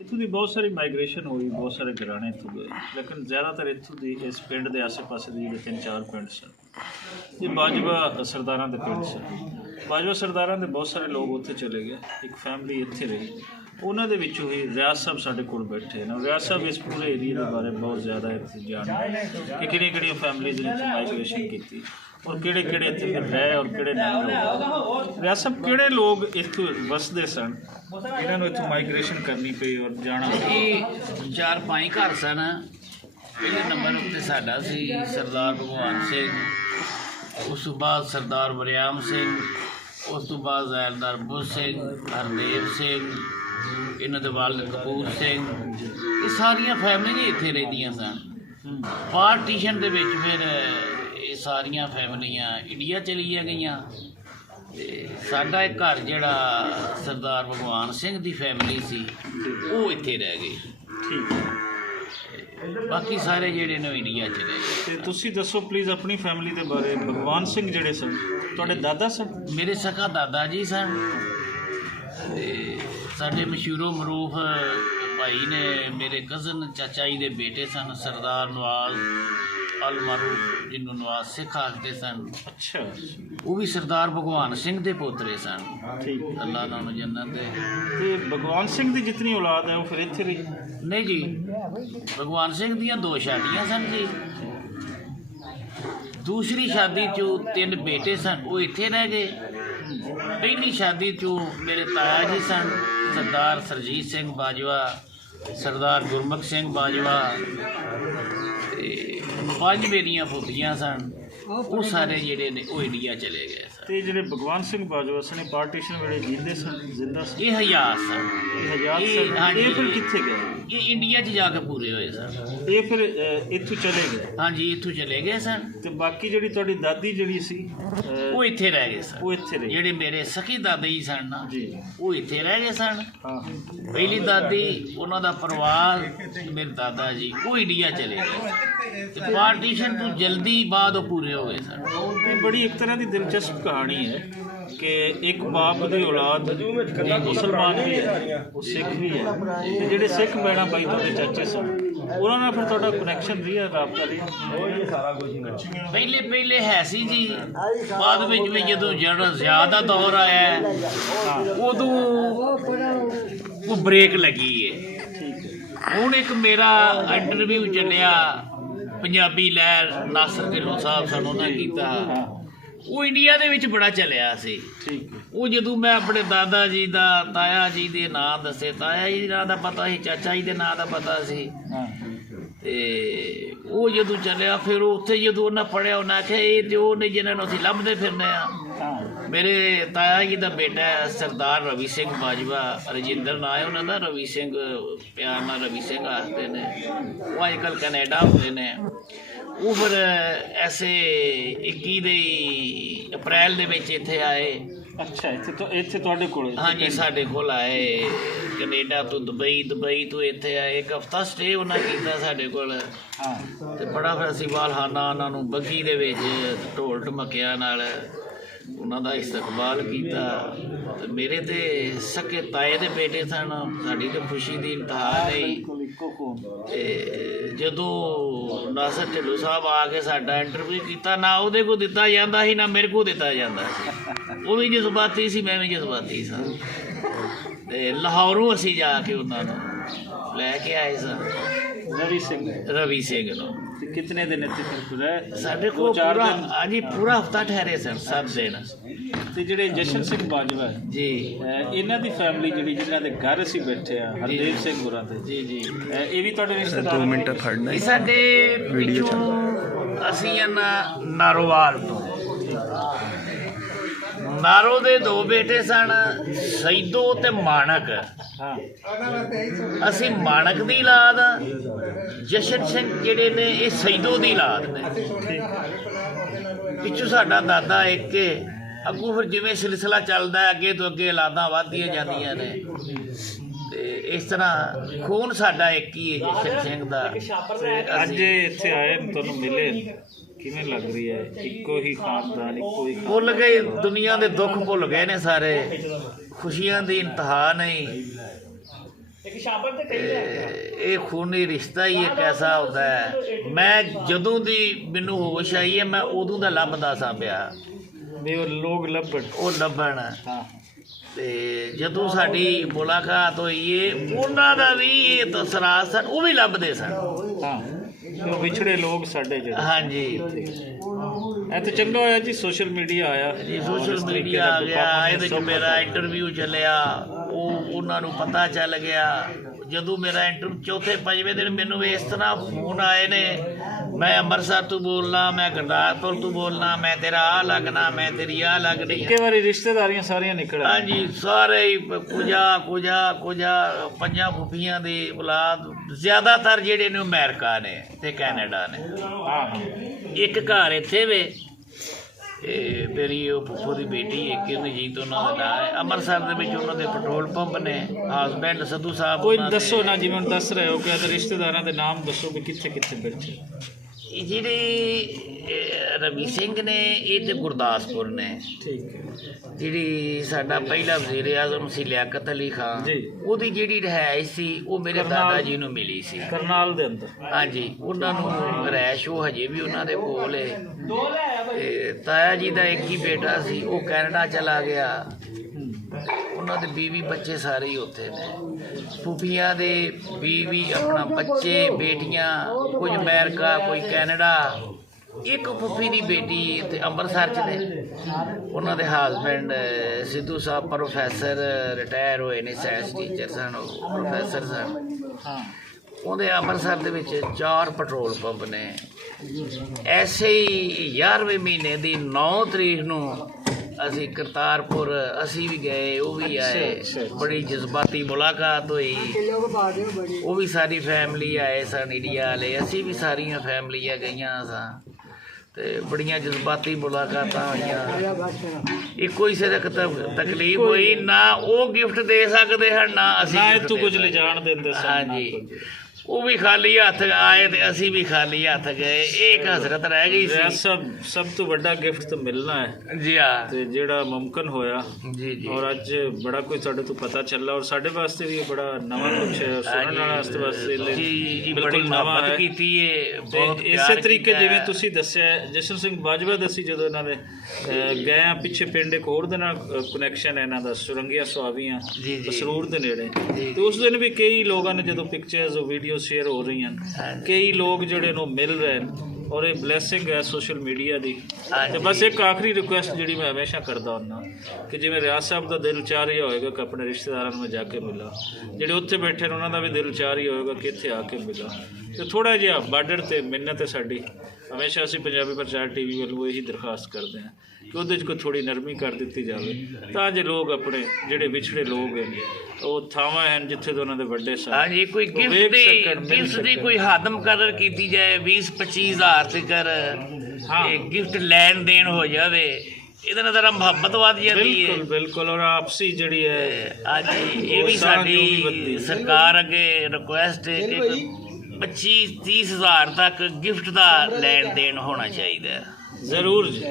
इत्थों की बहुत सारी माइग्रेशन हुई, बहुत सारे घराने इतों गए, लेकिन ज़्यादातर इतों की इस पिंड के आसे पासे के जो 3-4 पिंड सन, ये बाजवा सरदारां के पिंड सन। बाजवा सरदारां के बहुत सारे लोग उत्थे चले गए, एक फैमिली इत्थे रही। उन्होंने ही रियाज साहब साढ़े कोल बैठे हैं। रियाज साहब इस पूरे एरिए के बारे बहुत ज़्यादा जानते कि किहड़ियां फैमिलीज़ ने इत्थे माइग्रेशन की और किहड़े किहड़े इत्थे फिर रहे और किहड़े नहीं। रियाज साहब किहड़े लोग इत्थे वसदे सन जिन्होंने इत्थों माइग्रेशन करनी पई और जाना? 4-5 घर सन। पहले नंबर उत्ते साडा सी सरदार भगवान सिंह, उस तो बाद सरदार वरियाम सिंह, उस तो बाद जैलदार बुद्ध सिंह, हरदेव सिंह, इन्हों के वालिद कपूर सिंह, ये सारिया फैमिलियां इत्थे रहिंदियां सन। पार्टीशन दे विच फिर ये सारिया फैमिलियां इंडिया चलिया गईयां। साडा एक घर जिहड़ा सरदार भगवान सिंह दी फैमिली सी वो इत्थे रह गई। बाकी सारे जिहड़े ने इंडिया चले गए। ते तुसी दसो प्लीज़ अपनी फैमिली के बारे। भगवान सिंह जिहड़े सन तुहाडे दादा सन? मेरे सका दादा जी सन। साडे मशहूरो मरूफ भाई ने मेरे कज़न चाचा जी के बेटे सन, सरदार नवाज अल मारूफ, जिन्होंने नवाज सिख आखते सन। अच्छा, वो भी सरदार भगवान सिंह के पोतरे सन। ठीक, अल्लाह ना जन्नत दे। ते भगवान सिंह की जितनी औलाद है वो फिर इत्थे रही? नहीं जी, भगवान सिंह दियां 2 शादियां सन जी। दूसरी शादी चो 3 बेटे सन, वो इत्थे रह गए। पहली शादी चो मेरे ताया जी सन, सरदार सरजीत सिंह बाजवा, सरदार गुरमुख सिंह बाजवा, 5 मेरिया फुफियां सन। वो सारे जिहड़े ने वो इंडिया चले गए सन। ते जिहड़े भगवान सिंह बाजवा सन पार्टीशन वेले जींदे सन, जिंदा सन? ये हयात सन। हाँ जी, ये फिर कित्थे गए? ये इंडिया च जाके पूरे होए सन। ये फिर इत्थों चले गए? हाँ जी, इत्थों चले गए सन। ते बाकी जिहड़ी तुहाडी दादी जिहड़ी सी वो इत्थे रह गए सन। वो इत्थे रही? जिहड़े मेरे सखी दादा जी सन ना जी, वो इत्थे रह गए सन। हाँ। पहली दादी उन्हों का परिवार मेरे दादा जी वो इंडिया चले गए। पार्टीशन तो जल्दी बाद वो पूरे हो गए सन। ये बड़ी एक तरह की दिलचस्प कहानी है कि एक बाप की औलाद मुसलमान भी है, वो सिख भी है। ते जिहड़े सिख भैणां भाई तुहाडे चाचे सन उन्होंने नाल फिर तुहाडा कनैक्शन रहा, राबता रहा? पहले है सी जी। बाद में जो जरा ज्यादा दौर आया उदों वो ब्रेक लगी है। हुण एक मेरा इंटरव्यू चलिया पंजाबी लहर नासिर ढिल्लों साहब सन उन्होंने किया, वो इंडिया दे विच बड़ा चलिया सी। वो जदों मैं अपने दादा जी का ताया जी के नाम दसे, ताया जी नाम का पता सी, चाचा जी के नाम का पता सी। वो जदों चलिया फिर उत्थे जदों उन्हें पढ़िया उन्हें आख्या ये तो वो ने जिन्होंने असीं लभदे फिरने आ। मेरे ताया जी का बेटा है सरदार रवि सिंह बाजवा, रजिंदर नाम है उन्होंने, रवि सिंह प्यार नाल रवि सिंह आखते हैं। वो अजकल कैनेडा होंगे ने। वो फिर ऐसे 21 अप्रैल दे विच इत्थे आए। अच्छा, इत्थे तुहाडे कोल? हाँ जी, साडे कोल आए कनेडा तो दुबई तो इत्थे आए। 1 हफ्ता स्टे उन्हें किया साडे कोल। ते बड़ा फिर असीं वालहाना उन्होंने बग्गी दे विच ढोल ढमकिया नाल उन्हों का इस्तकबाल किया। ते मेरे ते सके ताए दे बेटे सन, साडी तो खुशी की इंतहा नहीं। जदों नासिर ढिल्लों साहब आके साडा इंटरव्यू किया, ना उहदे को दिता जांदा सी ना मेरे को दिता जांदा सी। वो भी जज्बाती सी, मैं भी जज्बाती सा। ते लाहौरों असीं जाके उन्होंने लैके आए सन रवि सिंह नूं। कितने दिन इत्थे रहे? साडे को पूरा, हाँ जी, पूरा हफ्ता ठहरे सन, 7 दिन। ते जिहड़े जशन सिंह बाजवा है जी, इन्हां दी फैमिली जिहड़ी जिन्हां दे घर असीं बैठे आ, हरदेव सिंह होरां ते, जी जी, ये भी तुहाडे रिश्तेदार? 2 मिनट खड़ना। साडे पिछों असीं नारोवाल तो। नारो दे 2 बेटे सन, सईदो ते माणक। हाँ, असीं माणक दी औलाद, जशन सिंह जिहड़े ने ये सईदो दी औलाद ने। पिछों साडा दादा एक के अगों फिर जिवें सिलसिला चलदा है अगे तो अगे औलादां वधदियां जांदियां ने। ते इस तरह खून साडा एक ही है जशन सिंह दा। अज इत्थे आए तुहानूं मिले, किवें लग रही है? इक्को ही खानदान, इक्को ही भुल गए दुनिया के दुख, भुल गए ने सारे, खुशियां दी इंतहा नहीं। ਇਹ ਖੂਨੀ ਰਿਸ਼ਤਾ ਹੀ ਇੱਕ ਐਸਾ ਹੁੰਦਾ ਹੈ। ਮੈਂ ਜਦੋਂ ਦੀ ਮੈਨੂੰ ਹੋਸ਼ ਆਈ ਹੈ ਮੈਂ ਉਦੋਂ ਦਾ ਲੱਭਦਾ ਸਾਂ ਪਿਆ ਵੀ ਉਹ ਲੋਕ ਲੱਭਣ ਤੇ ਜਦੋਂ ਸਾਡੀ ਮੁਲਾਕਾਤ ਹੋਈ ਹੈ ਉਹਨਾਂ ਦਾ ਵੀ ਇਹ ਤਸਰਾਤ ਸਨ, ਉਹ ਵੀ ਲੱਭਦੇ ਸਨ। ਉਹ ਵਿਛੜੇ ਲੋਕ ਸਾਡੇ ਜਿਹੜੇ। ਹਾਂਜੀ ਇਹ ਤਾਂ ਚੰਗਾ ਹੋਇਆ ਜੀ ਸੋਸ਼ਲ ਮੀਡੀਆ ਆਇਆ ਜੀ, ਸੋਸ਼ਲ ਮੀਡੀਆ ਆ ਗਿਆ, ਇਹਦੇ 'ਚ ਮੇਰਾ ਇੰਟਰਵਿਊ ਚੱਲਿਆ, ਉਹ ਉਹਨਾਂ ਨੂੰ ਪਤਾ ਚੱਲ ਗਿਆ। ਜਦੋਂ ਮੇਰਾ ਇੰਟਰਵਿਊ ਚੌਥੇ ਪੰਜਵੇਂ ਦਿਨ ਮੈਨੂੰ ਇਸ ਤਰ੍ਹਾਂ ਫੋਨ ਆਏ ਨੇ, ਮੈਂ ਅੰਮ੍ਰਿਤਸਰ ਤੋਂ ਬੋਲਣਾ, ਮੈਂ ਗੁਰਦਾਸਪੁਰ ਤੋਂ ਬੋਲਣਾ, ਮੈਂ ਤੇਰਾ ਆਹ ਲੱਗਣਾ, ਮੈਂ ਤੇਰੀ ਆਹ ਲੱਗਣੀ। ਇੱਕ ਵਾਰੀ ਰਿਸ਼ਤੇਦਾਰੀਆਂ ਸਾਰੀਆਂ ਨਿਕਲ ਹਾਂਜੀ ਸਾਰੇ ਹੀ ਕੁਝਾ ਪੰਜਾਂ ਫੁੱਫੀਆਂ ਦੀ ਔਲਾਦ, ਜ਼ਿਆਦਾਤਰ ਜਿਹੜੇ ਨੇ ਅਮਰੀਕਾ ਨੇ ਤੇ ਕੈਨੇਡਾ ਨੇ। ਇੱਕ ਘਰ ਇੱਥੇ ਵੇ, ਇਹ ਮੇਰੀ ਉਹ ਫੁੱਫੋ ਦੀ ਬੇਟੀ ਇੱਕ ਨਜੀਤ ਉਹਨਾਂ ਦਾ ਨਾਂ ਹੈ। ਅੰਮ੍ਰਿਤਸਰ ਦੇ ਵਿੱਚ ਉਹਨਾਂ ਦੇ ਪੈਟਰੋਲ ਪੰਪ ਨੇ, ਹਸਬੈਂਡ ਸੰਧੂ ਸਾਹਿਬ। ਕੋਈ ਦੱਸੋ ਨਾ, ਜਿਵੇਂ ਹੁਣ ਦੱਸ ਰਹੇ ਹੋ ਕਿ ਰਿਸ਼ਤੇਦਾਰਾਂ ਦੇ ਨਾਮ ਦੱਸੋ ਵੀ ਕਿੱਥੇ ਕਿੱਥੇ ਬੈਠੇ। ਇਹ ਜਿਹੜੇ ਰਵੀ ਸਿੰਘ ਨੇ ਇਹ ਤੇ ਗੁਰਦਾਸਪੁਰ ਨੇ। ਠੀਕ ਹੈ। ਜਿਹੜੀ ਸਾਡਾ ਪਹਿਲਾ ਵਜ਼ੀਰ ਆਜ਼ਮ ਸੀ ਲਿਆਕਤ ਅਲੀ ਖਾਨ, ਉਹਦੀ ਜਿਹੜੀ ਰਿਹਾਇਸ਼ ਸੀ ਉਹ ਮੇਰੇ ਦਾਦਾ ਜੀ ਨੂੰ ਮਿਲੀ ਸੀ ਕਰਨਾਲ ਦੇ ਅੰਦਰ। ਹਾਂਜੀ, ਉਹਨਾਂ ਨੂੰ ਰਿਹਾਇਸ਼ ਉਹ ਹਜੇ ਵੀ ਉਹਨਾਂ ਦੇ ਕੋਲ ਹੈ। ਤੇ ਤਾਇਆ ਜੀ ਦਾ ਇੱਕ ਹੀ ਬੇਟਾ ਸੀ, ਉਹ ਕੈਨੇਡਾ ਚਲਾ ਗਿਆ। ਉਹਨਾਂ ਦੇ ਬੀਵੀ ਬੱਚੇ ਸਾਰੇ ਹੀ ਉੱਥੇ ਨੇ। ਫੁੱਫੀਆਂ ਦੇ ਬੀਵੀ ਆਪਣਾ ਬੱਚੇ ਬੇਟੀਆਂ, ਕੁਝ ਅਮਰੀਕਾ, ਕੋਈ ਕੈਨੇਡਾ। ਇੱਕ ਫੁੱਫੀ ਦੀ ਬੇਟੀ ਇੱਥੇ ਅੰਮ੍ਰਿਤਸਰ 'ਚ ਨੇ, ਉਹਨਾਂ ਦੇ ਹਸਬੈਂਡ ਸਿੱਧੂ ਸਾਹਿਬ ਪ੍ਰੋਫੈਸਰ ਰਿਟਾਇਰ ਹੋਏ ਨੇ, ਸਾਇੰਸ ਟੀਚਰ ਸਨ, ਉਹ ਪ੍ਰੋਫੈਸਰ ਸਨ। ਉਹਦੇ ਅੰਮ੍ਰਿਤਸਰ ਦੇ ਵਿੱਚ 4 ਪੈਟਰੋਲ ਪੰਪ ਨੇ। ਐਸੇ ਹੀ 11ਵੇਂ ਮਹੀਨੇ ਦੀ 9 ਤਰੀਕ ਨੂੰ ਅਸੀਂ ਕਰਤਾਰਪੁਰ ਅਸੀਂ ਵੀ ਗਏ, ਉਹ ਵੀ ਆਏ। ਬੜੀ ਜਜ਼ਬਾਤੀ ਮੁਲਾਕਾਤ ਹੋਈ, ਉਹ ਵੀ ਸਾਰੀ ਫੈਮਿਲੀ ਆਏ ਸਨ ਇੰਡੀਆ ਵਾਲੇ, ਅਸੀਂ ਵੀ ਸਾਰੀਆਂ ਫੈਮਲੀਆਂ ਗਈਆਂ ਸਾਂ ਤੇ ਬੜੀਆਂ ਜਜ਼ਬਾਤੀ ਮੁਲਾਕਾਤਾਂ ਹੋਈਆਂ। ਇੱਕੋ ਹੀ ਸਿਰ ਤਕਲੀਫ ਹੋਈ, ਨਾ ਉਹ ਗਿਫਟ ਦੇ ਸਕਦੇ ਹਨ ਨਾ ਅਸੀਂ ਕੁਝ ਲਿਜਾਣ ਦਿੰਦੇ ਸਨ। ਹਾਂਜੀ, ਉਹ ਵੀ ਖਾਲੀ ਹੱਥ ਆਏ ਤੇ ਅਸੀਂ ਵੀ ਖਾਲੀ ਹੱਥ ਗਏ। ਇਹ ਇੱਕ ਹਸਰਤ ਰਹਿ ਗਈ ਸੀ। ਸਭ ਤੋਂ ਵੱਡਾ ਗਿਫਟ ਤਾਂ ਮਿਲਣਾ ਹੈ ਜੀ ਹਾਂ, ਤੇ ਜਿਹੜਾ ਮੁਮਕਨ ਹੋਇਆ ਜੀ ਜੀ। ਔਰ ਅੱਜ ਬੜਾ ਕੁਝ ਤੁਹਾਡੇ ਤੋਂ ਪਤਾ ਚੱਲਾ, ਔਰ ਸਾਡੇ ਵਾਸਤੇ ਵੀ ਬੜਾ ਨਵਾਂ ਕੁਝ ਸੁਣਨ ਵਾਸਤੇ ਵਾਸਤੇ ਜੀ ਬਿਲਕੁਲ ਮੁਹੱਬਤ ਕੀਤੀ ਹੈ ਬਹੁਤ। ਇਸੇ ਤਰੀਕੇ ਜਿਵੇਂ ਤੁਸੀਂ ਦੱਸਿਆ ਜਸ਼ਨ ਸਿੰਘ ਬਾਜਵਾ ਦੱਸੀ, ਜਦੋਂ ਇਹਨਾਂ ਦੇ ਗਏ ਆ ਪਿੱਛੇ ਪਿੰਡ ਇੱਕ ਹੋਰ ਦੇ ਨਾਲ ਕਨੈਕਸ਼ਨ ਹੈ ਇਹਨਾਂ ਦਾ, ਸੁਰੰਗੀਆਂ ਸੁਆਵੀਆਂ ਬਸਰੂਰ ਦੇ ਨੇੜੇ। ਤੇ ਉਸ ਦਿਨ ਵੀ ਕਈ ਲੋਕਾਂ ਨੇ ਜਦੋਂ ਪਿਕਚਰਸ ਉਹ ਵੀਡੀਓ ਸ਼ੇਅਰ ਹੋ ਰਹੀਆਂ, ਕਈ ਲੋਕ ਜਿਹੜੇ ਨੂੰ ਮਿਲ ਰਹੇ ਨੇ, ਔਰ ਇਹ ਬਲੈਸਿੰਗ ਹੈ ਸੋਸ਼ਲ ਮੀਡੀਆ ਦੀ। ਤੇ ਬਸ ਇੱਕ ਆਖਰੀ ਰਿਕੁਐਸਟ ਜਿਹੜੀ ਮੈਂ ਹਮੇਸ਼ਾ ਕਰਦਾ ਹੁੰਦਾ ਕਿ ਜਿਵੇਂ ਰਿਆਜ਼ ਸਾਹਿਬ ਦਾ ਦਿਲ ਚਾਹ ਰਿਹਾ ਹੋਏਗਾ ਕਿ ਆਪਣੇ ਰਿਸ਼ਤੇਦਾਰਾਂ ਨੂੰ ਮੈਂ ਜਾ ਕੇ ਮਿਲਾਂ, ਜਿਹੜੇ ਉੱਥੇ ਬੈਠੇ ਨੇ ਉਹਨਾਂ ਦਾ ਵੀ ਦਿਲ ਚਾਹ ਰਿਹਾ ਹੋਏਗਾ ਕਿ ਇੱਥੇ ਆ ਕੇ ਮਿਲਾਂ। ਤੇ ਥੋੜ੍ਹਾ ਜਿਹਾ ਬਾਰਡਰ 'ਤੇ ਮਿਹਨਤ ਹੈ ਸਾਡੀ। ਹਮੇਸ਼ਾ ਅਸੀਂ ਪੰਜਾਬੀ ਪ੍ਰਚਾਰ TV ਵੱਲੋਂ ਇਹੀ ਦਰਖਾਸਤ ਕਰਦੇ ਹਾਂ ਕਿ ਉਹਦੇ 'ਚ ਕੋਈ ਥੋੜ੍ਹੀ ਨਰਮੀ ਕਰ ਦਿੱਤੀ ਜਾਵੇ, ਤਾਂ ਜੇ ਲੋਕ ਆਪਣੇ ਜਿਹੜੇ ਵਿਛੜੇ ਲੋਕ ਨੇ, ਉਹ ਥਾਵਾਂ ਹਨ ਜਿੱਥੇ ਤੋਂ ਉਹਨਾਂ ਦੇ ਵੱਡੇ ਸਨ। ਹਾਂਜੀ, ਕੋਈ ਗਿਫਟ ਦੀ ਕੋਈ ਹੱਦ ਮੁਕੱਰਰ ਕੀਤੀ ਜਾਏ 20-25 ਹਜ਼ਾਰ ਤੱਕ ਗਿਫਟ ਲੈਣ ਦੇਣ ਹੋ ਜਾਵੇ, ਇਹਦੇ ਨਾਲ ਜ਼ਰਾ ਮੁਹੱਬਤ ਵੱਧ ਜਾਂਦੀ ਹੈ। ਬਿਲਕੁਲ, ਔਰ ਆਪਸੀ ਜਿਹੜੀ ਹੈ ਹਾਂਜੀ, ਇਹ ਵੀ ਸਾਡੀ ਸਰਕਾਰ ਅੱਗੇ ਰਿਕੁਐਸਟ ਹੈ ਕਿ 25-30 ਹਜ਼ਾਰ ਤੱਕ ਗਿਫਟ ਦਾ ਲੈਣ ਦੇਣ ਹੋਣਾ ਚਾਹੀਦਾ। ਜ਼ਰੂਰ ਜੀ।